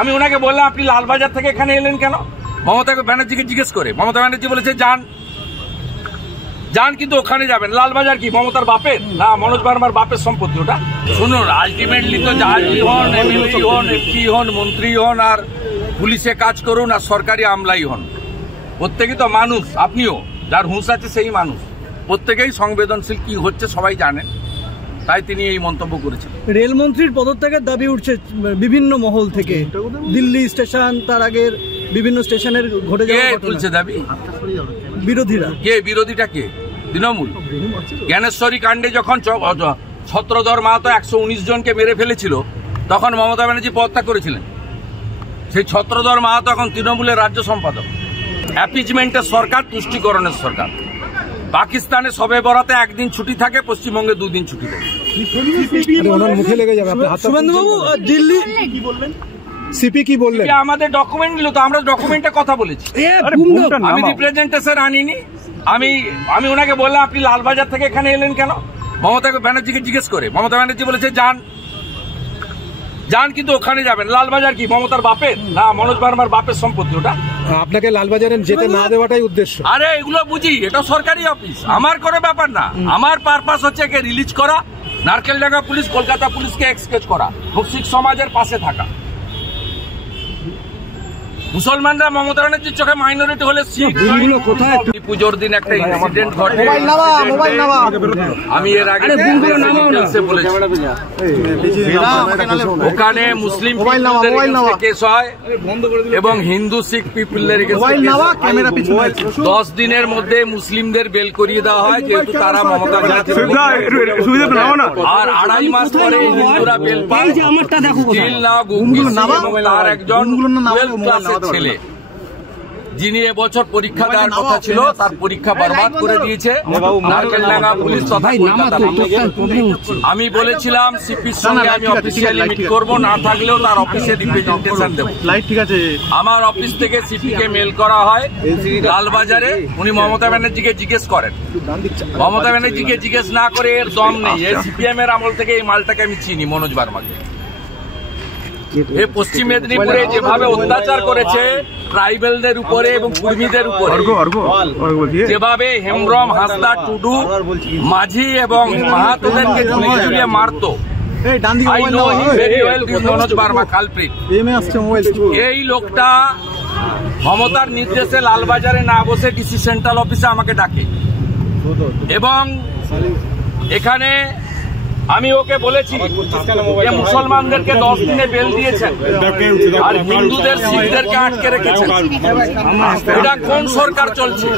আমি ওনাকে বললাম আপনি লালবাজার থেকে এখানে এলেন কেন? মমতা ব্যানার্জিকে জিজ্ঞেস করে মমতা ব্যানার্জি বলেছে যান যান, কিন্তু ওখানে যাবেন। লালবাজার কি মমতার বাপের না মনোজ ভার্মার বাপের সম্পত্তি ওটা? শুনুন, আলটিমেটলি তো জাহাজি হন, এমএলএ হন, এমপি হন, মন্ত্রী হন, আর পুলিশে কাজ করুন, আর সরকারি আমলাই হন, প্রত্যেকেই তো মানুষ। আপনিও যার হুঁশ আছে সেই মানুষ, প্রত্যেকেই সংবেদনশীল কি হচ্ছে সবাই জানেন, তাই তিনি এই মন্তব্য করেছেন। রেলমন্ত্রীর পদত্যাগের দাবি উঠছে বিভিন্ন মহল থেকে, দিল্লি স্টেশন, তার আগের বিভিন্ন স্টেশনের ঘটে যাওয়া ঘটনা। তুলছে দাবি বিরোধীরা। কে বিরোধীটা? কে? তৃণমূল। জ্ঞানেশ্বরী কাণ্ডে যখন ছত্রধর মাহাতো 119 জনকে মেরে ফেলেছিল, তখন মমতা ব্যানার্জি পদত্যাগ করেছিলেন। সেই ছত্রধর মাহাতো এখন তৃণমূলের রাজ্য সম্পাদক। অ্যাপিজমেন্টের সরকার, তুষ্টিকরণের সরকার। পাকিস্তানে সবে বরাতে একদিন ছুটি থাকে, পশ্চিমবঙ্গে 2 দিন ছুটি থাকে। মুখে লেগে যাবে। শুভেন্দুবাবু, দিল্লি কি বলবেন? সিপি কি বললেন? আমাদের ডকুমেন্ট নিল তো, আমরা ডকুমেন্টে কথা বলেছি। আমি রিপ্রেজেন্টেশন আনিনি। আমি ওনাকে বললাম আপনি লালবাজার থেকে এখানে এলেন কেন? মমতা ব্যানার্জিকে জিজ্ঞেস করে মমতা ব্যানার্জি বলেছে যান যান, কিন্তু ওখানে যাবেন। লালবাজার কি মমতার বাপের না মনোজ ভার্মার বাপের সম্পত্তি ওটা? আপনাকে লালবাজারে যেতে না দেওয়াটাই উদ্দেশ্য। আরে এগুলো বুঝি, এটা সরকারি অফিস, আমার কোনো ব্যাপার না। আমার পারপাস হচ্ছে একে রিলিজ করা, নারকেলডাঙ্গা পুলিশ, কলকাতা পুলিশকে এক্সকেজ করা, শিখ সমাজের পাশে থাকা। মুসলমানরা মমতা ব্যানার্জির চোখে মাইনরিটি হলে পুজোর দিন একটা ইনসিডেন্ট ঘটে, আমি এর আগে বলেছি। ওখানে মুসলিম কেস হয় এবং হিন্দু শিখ পিপুলদের 10 দিনের মধ্যে মুসলিমদের বেল করিয়ে দেওয়া হয়, যেহেতু তারা মমতা ব্যানার্জি, আর 2.5 মাস পরে হিন্দুরা বেল পায়। তার একজন 12 ক্লাসের ছেলে, যিনি এবছর পরীক্ষা দেওয়ার কথা ছিল, তার পরীক্ষা বরবাদ করে দিয়েছে নারকেলডাঙ্গা পুলিশ তথা কলকাতা পুলিশ। আমি বলেছিলাম সিপির সঙ্গে আমি অফিসিয়ালি মিট করব, না থাকলেও তার অফিসে রিপ্রেজেন্টেশন দেব। আমার অফিস থেকে সিপি কে মেল করা হয় লালবাজারে। উনি মমতা ব্যানার্জিকে জিজ্ঞেস করেন, মমতা ব্যানার্জিকে জিজ্ঞেস না করে এর দম নেই। এর সিপিএম এর আমল থেকে এই মালটাকে আমি চিনি, মনোজ ভার্মাকে। এই পশ্চিম মেদিনীপুরে যেভাবে অত্যাচার করেছে ট্রাইবেলদের উপরে এবং কুর্মীদের উপরে, যেভাবে হেমব্রম, হাসদা, টুডু, মাঝি এবং মাহাতোদেরকে ঝুলিয়ে মারতো, মনোজ ভার্মা কালপ্রিট। এই লোকটা মমতার নির্দেশে লালবাজারে না বসে ডিসি সেন্ট্রাল অফিসে আমাকে ডাকে, এবং এখানে আমি ওকে বলেছি যে মুসলমানদেরকে 10 দিনে বেল দিয়েছেন আর হিন্দুদের শিখদেরকে আটকে রেখেছেন। এটা কোন সরকার চলছে?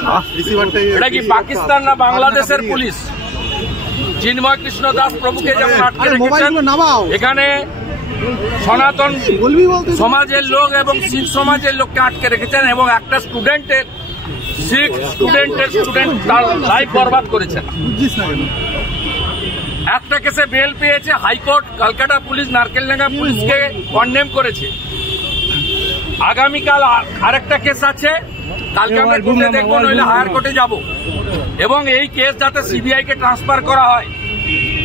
এটা কি পাকিস্তান না বাংলাদেশের পুলিশ? চিন্ময় কৃষ্ণ দাস প্রভুকে যেমন আটকে রেখেছেন, এখানে সনাতন সমাজের লোক এবং শিখ সমাজের লোককে আটকে রেখেছেন, এবং একটা স্টুডেন্ট তার লাইফ বরবাদ করেছেন। একটা কেসে বেল পেয়েছে হাইকোর্ট, কলকাতা পুলিশ নারকেলডাঙ্গা পুলিশকে কন্ডেম করেছে। আগামীকাল আরেকটা কেস আছে, কালকে আমরা কোর্টে দেখবো, নইলে হায়ার কোর্টে যাব, এবং এই কেস যাতে সিবিআই কে ট্রান্সফার করা হয়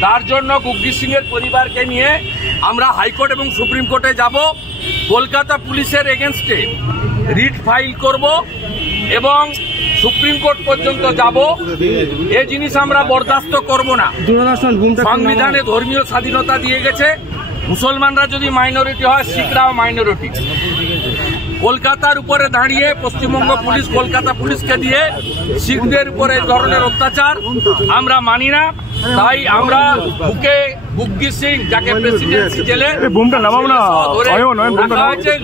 তার জন্য গুগ্গি সিং এর পরিবারকে নিয়ে আমরা হাইকোর্ট এবং সুপ্রিম কোর্টে যাব। কলকাতা পুলিশের এগেনস্টে রিট ফাইল করব এবং সুপ্রিম কোর্ট পর্যন্ত যাব। এই জিনিস আমরা বরদাস্ত করব না। সংবিধানে ধর্মীয় স্বাধীনতা দিয়ে গেছে, মুসলমানরা যদি মাইনরিটি হয়, শিখরাও মাইনরিটি। কলকাতার উপরে দাঁড়িয়ে পশ্চিমবঙ্গ পুলিশ কলকাতা পুলিশকে দিয়ে শিখদের উপরে এই ধরনের অত্যাচার আমরা মানি না। তাই আমরা গুগ্গি সিং, যাকে প্রেসিডেন্সি জেলে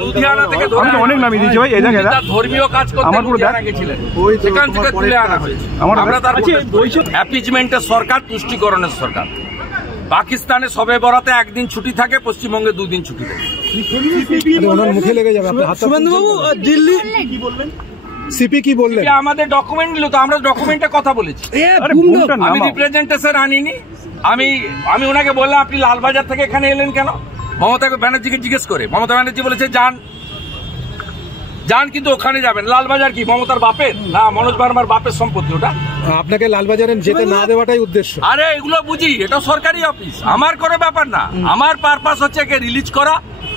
লুধিয়ানা থেকে ধর্মীয় কাজ করতে লুধিয়ানা গেছিলেন, সেখান থেকে তুলে আনা হয়েছে। আমরা তার অ্যাপিজমেন্টের সরকার, তুষ্টিকরণের সরকার। পাকিস্তানে সবে বরাতে একদিন ছুটি থাকে, পশ্চিমবঙ্গে 2 দিন ছুটি থাকে। মুখে লেগে যাবে। শুভেন্দুবাবু, দিল্লি কি বলবেন? সিপি কি বললেন? আমাদের ডকুমেন্ট নিল তো, আমরা ডকুমেন্টে কথা বলেছি। আমি রিপ্রেজেন্টেশন আনিনি। আমি ওনাকে বললাম আপনি লালবাজার থেকে এখানে এলেন কেন? মমতা ব্যানার্জিকে জিজ্ঞেস করে মমতা ব্যানার্জি বলেছে যান যান, কিন্তু ওখানে যাবেন। লালবাজার কি মমতার বাপের না মনোজ ভার্মার বাপের সম্পত্তি ওটা? আপনাকে লালবাজারে যেতে না দেওয়াটাই উদ্দেশ্য। আরে এগুলো বুঝি, এটা সরকারি অফিস, আমার কোনো ব্যাপার না। আমার পারপাস হচ্ছে একে রিলিজ করা,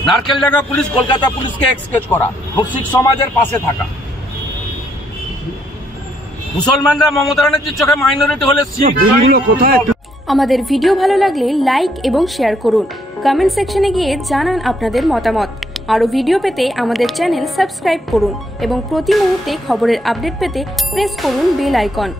নারকেলডাঙ্গা পুলিশ কলকাতা পুলিশকে এক্সকেজ করা, শিখ সমাজের পাশে থাকা। মুসলমানরা মমতা ব্যানার্জির চোখে মাইনরিটি হলে শিখ। আমাদের ভিডিও ভালো লাগলে লাইক এবং শেয়ার করুন। কমেন্ট সেকশনে গিয়ে জানান আপনাদের মতামত। আরও ভিডিও পেতে আমাদের চ্যানেল সাবস্ক্রাইব করুন এবং প্রতি মুহূর্তে খবরের আপডেট পেতে প্রেস করুন বেল আইকন।